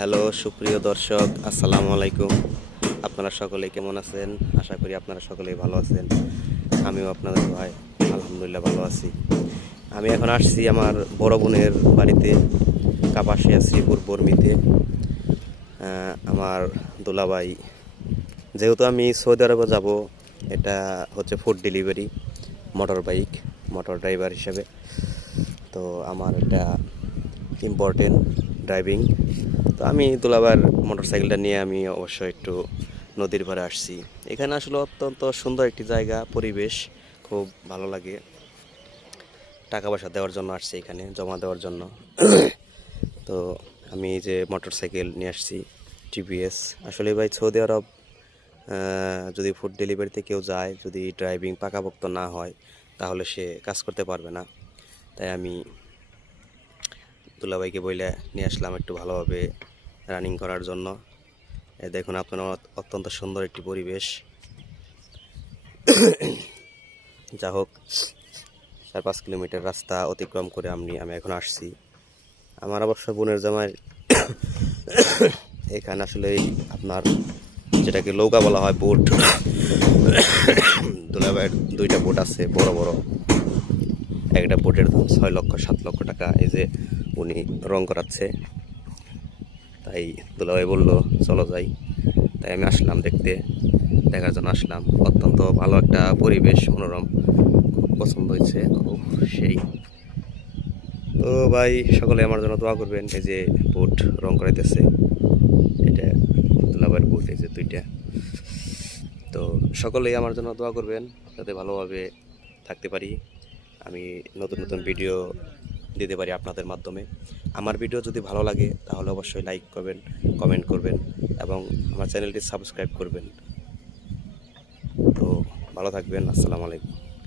Hello, সুপ্রিয় দর্শক, আসসালামু আলাইকুম। আপনারা সকলে কেমন আছেন? আশা করি আপনারা সকলেই ভালো আছেন। আমিও আপনাদের ভাই, আলহামদুলিল্লাহ ভালো আছি। আমি এখন আসছি আমার বড় বোনের বাড়িতে, কাপাসিয়া শ্রীপুর বর্মিতে। আমার দোলাবাই যেহেতু আমি সৌদি আরবে যাব, এটা হচ্ছে food delivery motor bike motor driver হিসেবে। তো আমার এটা ইম্পর্টেন্ট ড্রাইভিং তো আমি দুলাবার মোটরসাইকেলটা নিয়ে আমি অবশ্যই একটু নদীর পাড়ে আসছি। এখানে আসলে অত্যন্ত সুন্দর একটি জায়গা, পরিবেশ খুব ভালো লাগে। টাকা পয়সা দেওয়ার জন্য আসছি এখানে, জমা দেওয়ার জন্য। তো আমি যে মোটরসাইকেল নিয়ে আসছি টিভিএস আসলে ভাই সৌদি আরব যদি ফুড ডেলিভারিতে কেউ যায়, যদি ড্রাইভিং পাকাপোক্ত না হয়, তাহলে সে কাজ করতে পারবে না। তাই আমি দুলাভাইকে বইলে নিয়ে আসলাম একটু ভালোভাবে রানিং করার জন্য। দেখুন, আপনার অত্যন্ত সুন্দর একটি পরিবেশ। যা হোক, চার পাঁচ কিলোমিটার রাস্তা অতিক্রম করে আমি আমি এখন আসছি। আমার অবশ্য বোনের জামাই এখানে আসলে আপনার যেটাকে নৌকা বলা হয়, বোট। দুলাভাইয়ের দুইটা বোট আছে, বড় বড়। একটা বোটের দাম ছয় লক্ষ, সাত লক্ষ টাকা। এই যে উনি রং করাচ্ছে। তাই দুলাভাই বলল, চলো যাই। তাই আমি আসলাম দেখতে। দেখার জন্য আসলাম। অত্যন্ত ভালো একটা পরিবেশ, মনোরম। খুব পছন্দ হয়েছে, খুব সেই। তো ভাই, সকলে আমার জন্য দোয়া করবেন, এই যে বোট রং করাইতেছে। এটা দুলাভাইয়ের বোট, এই যে দুইটা। তো সকলেই আমার জন্য দোয়া করবেন, যাতে ভালোভাবে থাকতে পারি। আমি নতুন নতুন ভিডিও দিতে পারি আপনাদের মাধ্যমে। আমার ভিডিও যদি ভালো লাগে, তাহলে অবশ্যই লাইক করবেন কমেন্ট করবেন এবং আমার চ্যানেলটি সাবস্ক্রাইব করবেন। তো ভালো থাকবেন, আসসালামু আলাইকুম।